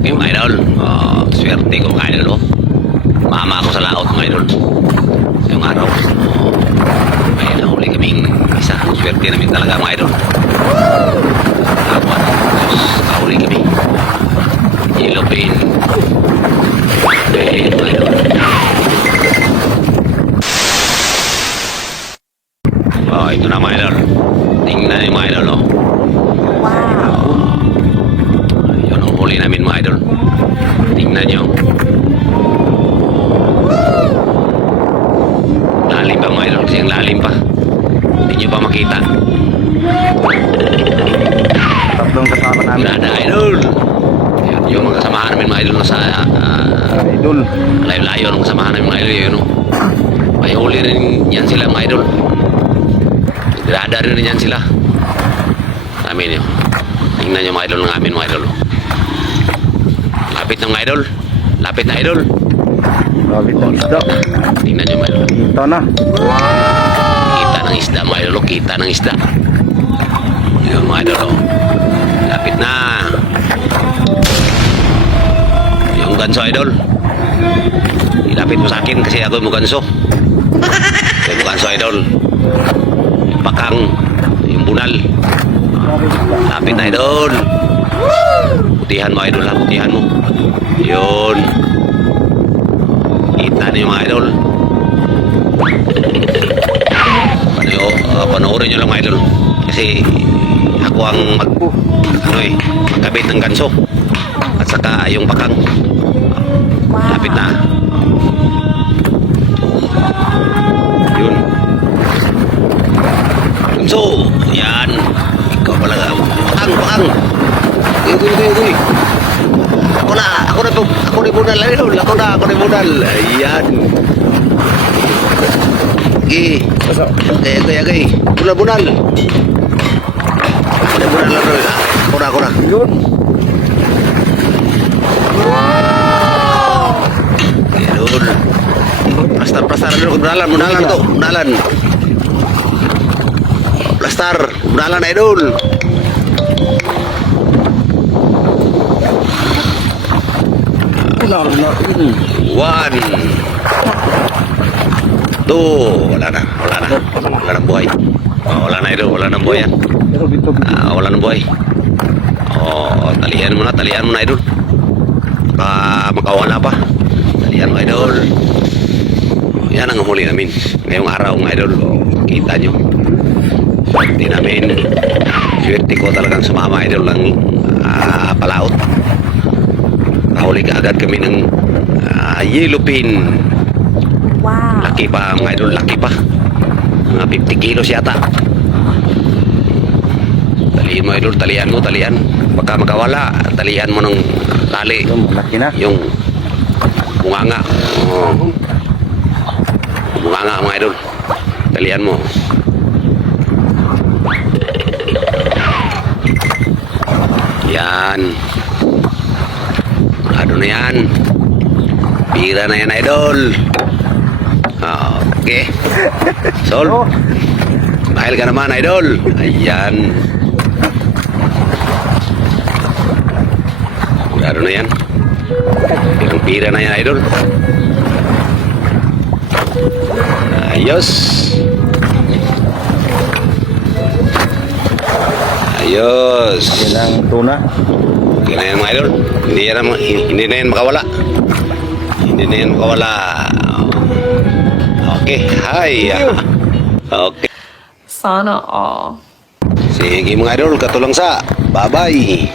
Okay mga idol, swerte ko mga idol. Mama ako sa laot mga idol. Yung araw, may nahuli kaming isa. Swerte namin talaga mga idol. Tapos, nahuli kami. Ilopin. Okay mga idol. Ito na mga idol. Tingnan yung mga idol, no? Wow. Yun ang huli namin mga idol. Tingnan nyo. Lalim pa mga idol, kasi ang lalim pa. Hindi nyo pa makita. Tatlong kasama namin. Grada idol. Yan, yung mga kasamahan namin mga idol na sa Idol. layo-layo ng kasamahan namin mga idol. Yun, no? May huli rin yan sila mga idol. Grada rin yan sila. Amin yun. Tingnan nyo mga idol ng amin mga idol. Lapit na mga idol. Lapit na idol. Lapit ng isda. Tingnan nyo mga idol. Ito na. Kita ng isda mga idol. Kita ng isda. Yun mga idol. Lapit na. Yung ganso idol. Ilapit mo sa akin kasi ako yung ganso. Ako yung ganso idol. Yung pakang. Yung bunal. Lapit na idol. Putihan mo idol ha. Putihan mo. Yun. Kita niyo mga idol. Panoorin nyo lang mga idol. Kasi ako ang kabit ng ganso. At saka yung pakang. Lapit na. Yun. Ganso. Yan. Ikaw pala. Pakang. Uy. Ako na bunal idol. Ako na bunal. Ayan. Okay. Bunal. Bunal idol. Ako na. Yun. Idol. Plastar idol. Bunalan to. Bunalan. Plastar. Bunalan idol. One. Two. Wala na buhay. Wala na idol. Wala na buhay yan. Wala na buhay. Talian mo na idol. Makawala pa. Talian mo idol. Yan ang huli namin ngayong araw mga idol. Kita nyo. Swerte namin. Swerte ko talagang sumama idol ng palaot. Nahuli ka agad kami ng yellowfin. Wow. Laki pa mga idol, laki pa. Mga 50 kilos yata. Talian mo idol, talian. Baka makawala, talian mo ng tali. Laki na. Yung bunganga. Bunganga mga idol. Talian mo. Yan. Ano na yan? Pira na yan idol. Okay. Sol. Dahil ka naman idol. Ayan. Ano na yan? Pira na yan idol. Ayos. Yan ang tuna. Okay na yan mga idol. Hindi na yan makawala. Okay. Hi. Okay. Sana all. Sige mga idol, katulang sa. Bye-bye.